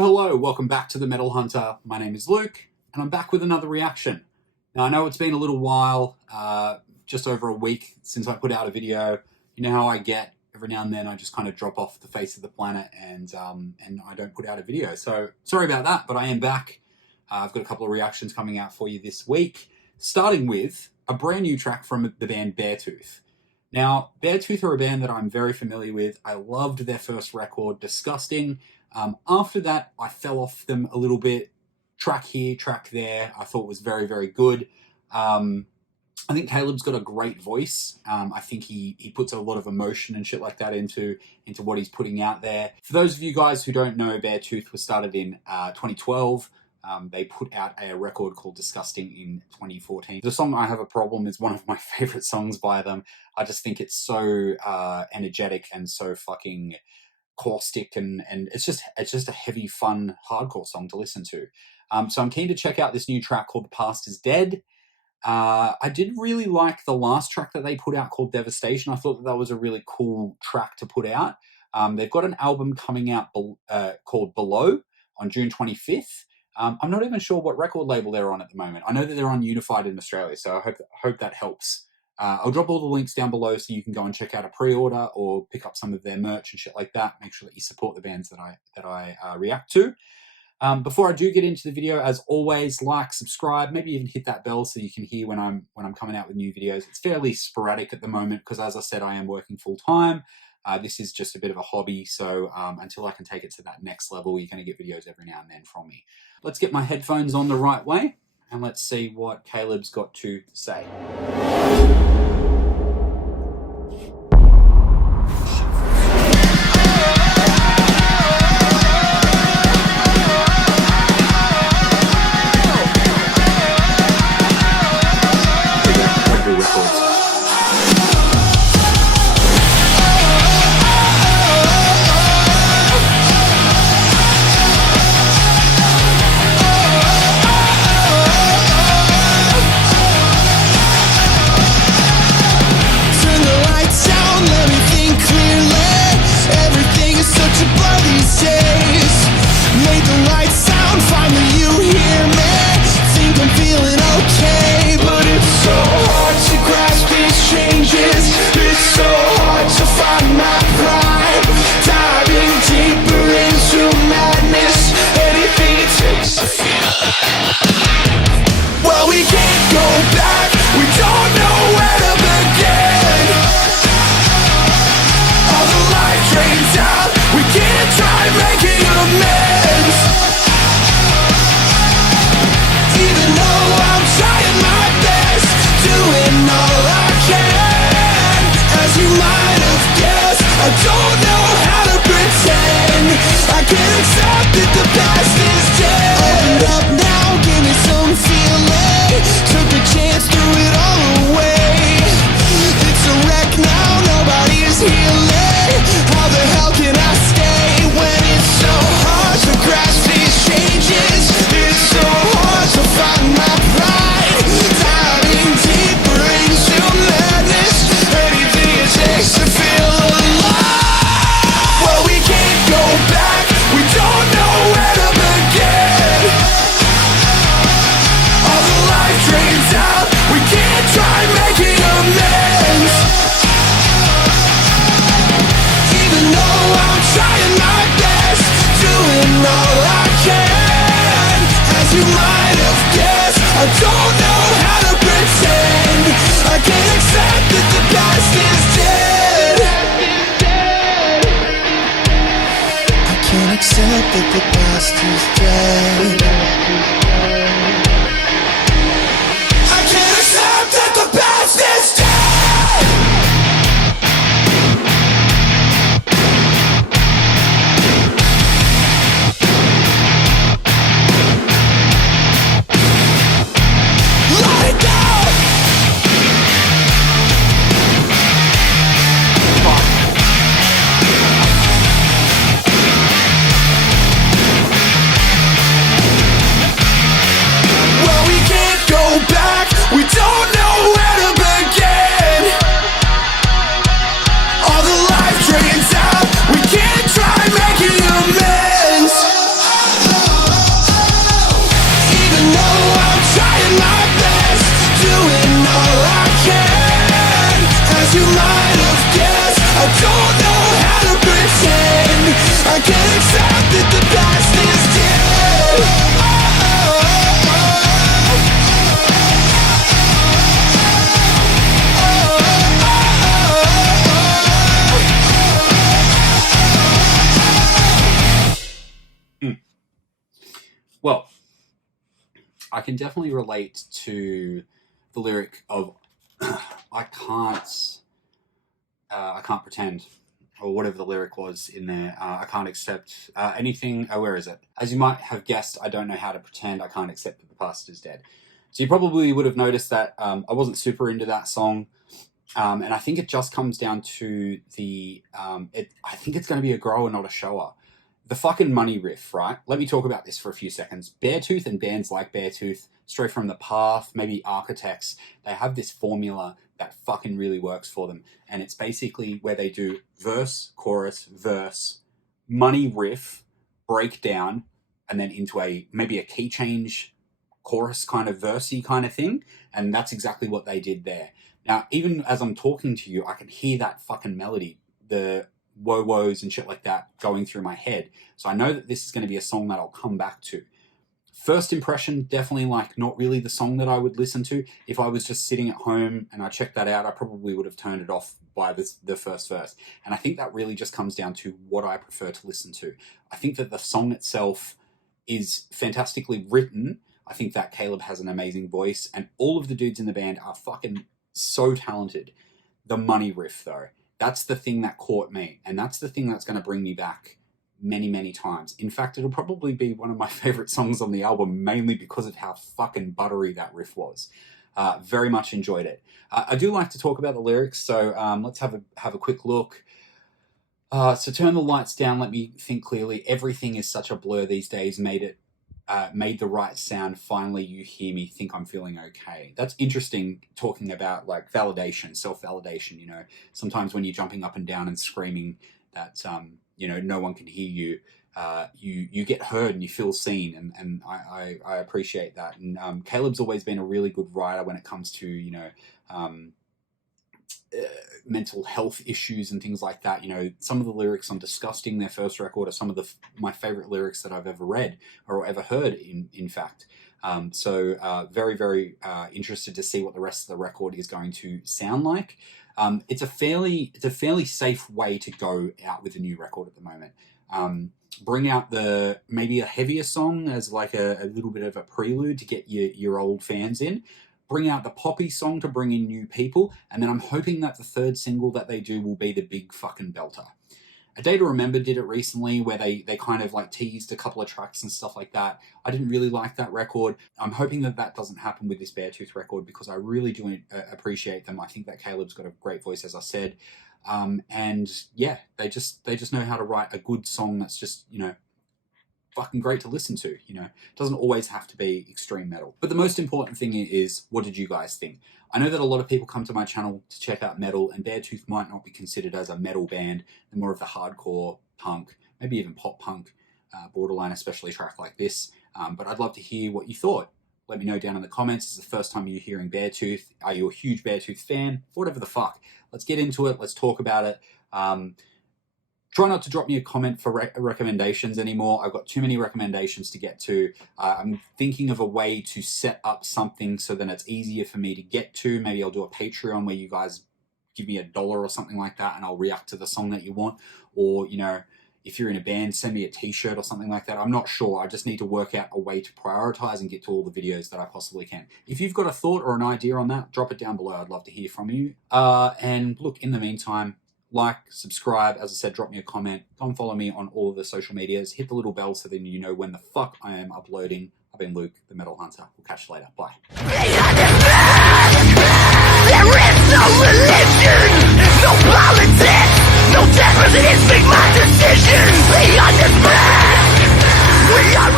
Hello, welcome back to the Metal Hunter. My name is Luke, and I'm back with another reaction. Now, I know it's been a little while, just over a week since I put out a video. You know how I get, every now and then I just kind of drop off the face of the planet and I don't put out a video. So, sorry about that, but I am back. I've got a couple of reactions coming out for you this week, starting with a brand new track from the band Beartooth. Now, Beartooth are a band that I'm very familiar with. I loved their first record, Disgusting. After that, I fell off them a little bit. Track here, track there, I thought was very, very good. I think Caleb's got a great voice. I think he puts a lot of emotion and shit like that into what he's putting out there. For those of you guys who don't know, Beartooth was started in 2012. They put out a record called Disgusting in 2014. The song I Have a Problem is one of my favorite songs by them. I just think it's so energetic and so fucking caustic, and it's just a heavy, fun, hardcore song to listen to. So I'm keen to check out this new track called The Past Is Dead. I did really like the last track that they put out called Devastation. I thought that was a really cool track to put out. They've got an album coming out called Below on June 25th. I'm not even sure what record label they're on at the moment. I know that they're on Unified in Australia, so I hope that helps. I'll drop all the links down below so you can go and check out a pre-order or pick up some of their merch and shit like that. Make sure that you support the bands that I react to. Before I do get into the video, as always, like, subscribe, maybe even hit that bell so you can hear when I'm coming out with new videos. It's fairly sporadic at the moment because, as I said, I am working full time. This is just a bit of a hobby, so until I can take it to that next level, you're going to get videos every now and then from me. Let's get my headphones on the right way, and let's see what Caleb's got to say. Accept that the past is dead. I can't accept that the past is dead. Let it go. as you might have guessed, I don't know how to pretend. I can't accept that the past is dead. Well, I can definitely relate to the lyric of I can't pretend, or whatever the lyric was in there. I can't accept anything. Where is it? As you might have guessed, I don't know how to pretend. I can't accept that the past is dead. So you probably would have noticed that I wasn't super into that song. And I think it just comes down to the, I think it's going to be a grower, not a shower. The fucking money riff, right? Let me talk about this for a few seconds. Beartooth and bands like Beartooth, Straight From The Path, maybe Architects, they have this formula that fucking really works for them. And it's basically where they do verse, chorus, verse, money riff, breakdown, and then into maybe a key change, chorus kind of versey kind of thing. And that's exactly what they did there. Now, even as I'm talking to you, I can hear that fucking melody, the woes and shit like that going through my head. So I know that this is going to be a song that I'll come back to. First impression, definitely like not really the song that I would listen to. If I was just sitting at home and I checked that out, I probably would have turned it off by the first verse. And I think that really just comes down to what I prefer to listen to. I think that the song itself is fantastically written. I think that Caleb has an amazing voice and all of the dudes in the band are fucking so talented. The money riff though, that's the thing that caught me, and that's the thing that's going to bring me back many, many times. In fact, it'll probably be one of my favorite songs on the album, mainly because of how fucking buttery that riff was. Very much enjoyed it. I do like to talk about the lyrics, so let's have a quick look. So turn the lights down, let me think clearly. Everything is such a blur these days, made the right sound. Finally, you hear me, think I'm feeling okay. That's interesting, talking about like validation, self-validation. You know, sometimes when you're jumping up and down and screaming that, you know, no one can hear you, you get heard and you feel seen. And I appreciate that. And Caleb's always been a really good writer when it comes to, you know, mental health issues and things like that. You know, some of the lyrics on Disgusting, their first record, are some of my favorite lyrics that I've ever read or ever heard, in fact. So very, very interested to see what the rest of the record is going to sound like. It's a fairly safe way to go out with a new record at the moment. Bring out maybe a heavier song as like a little bit of a prelude to get your old fans in. Bring out the poppy song to bring in new people, and then I'm hoping that the third single that they do will be the big fucking belter. A Day to Remember did it recently, where they kind of like teased a couple of tracks and stuff like that. I didn't really like that record. I'm hoping that doesn't happen with this Beartooth record, because I really do appreciate them. I think that Caleb's got a great voice, as I said, and yeah, they just know how to write a good song that's just, you know, fucking great to listen to. You know, it doesn't always have to be extreme metal. But the most important thing is, what did you guys think? I know that a lot of people come to my channel to check out metal, and Beartooth might not be considered as a metal band. They're more of the hardcore punk, maybe even pop punk, borderline, especially a track like this. But I'd love to hear what you thought. Let me know down in the comments. Is this the first time you're hearing Beartooth? Are you a huge Beartooth fan? Whatever the fuck. Let's get into it. Let's talk about it. Try not to drop me a comment for recommendations anymore. I've got too many recommendations to get to. I'm thinking of a way to set up something so that it's easier for me to get to. Maybe I'll do a Patreon where you guys give me $1 or something like that, and I'll react to the song that you want. Or, you know, if you're in a band, send me a t-shirt or something like that. I'm not sure. I just need to work out a way to prioritize and get to all the videos that I possibly can. If you've got a thought or an idea on that, drop it down below. I'd love to hear from you. And look, in the meantime, like, subscribe, as I said, drop me a comment, go and follow me on all of the social medias, hit the little bell so then you know when the fuck I am uploading. I've been Luke, the Metal Hunter. We'll catch you later. Bye. There is no religion, no politics, no death presidents make my decision. Beyond this breath, we are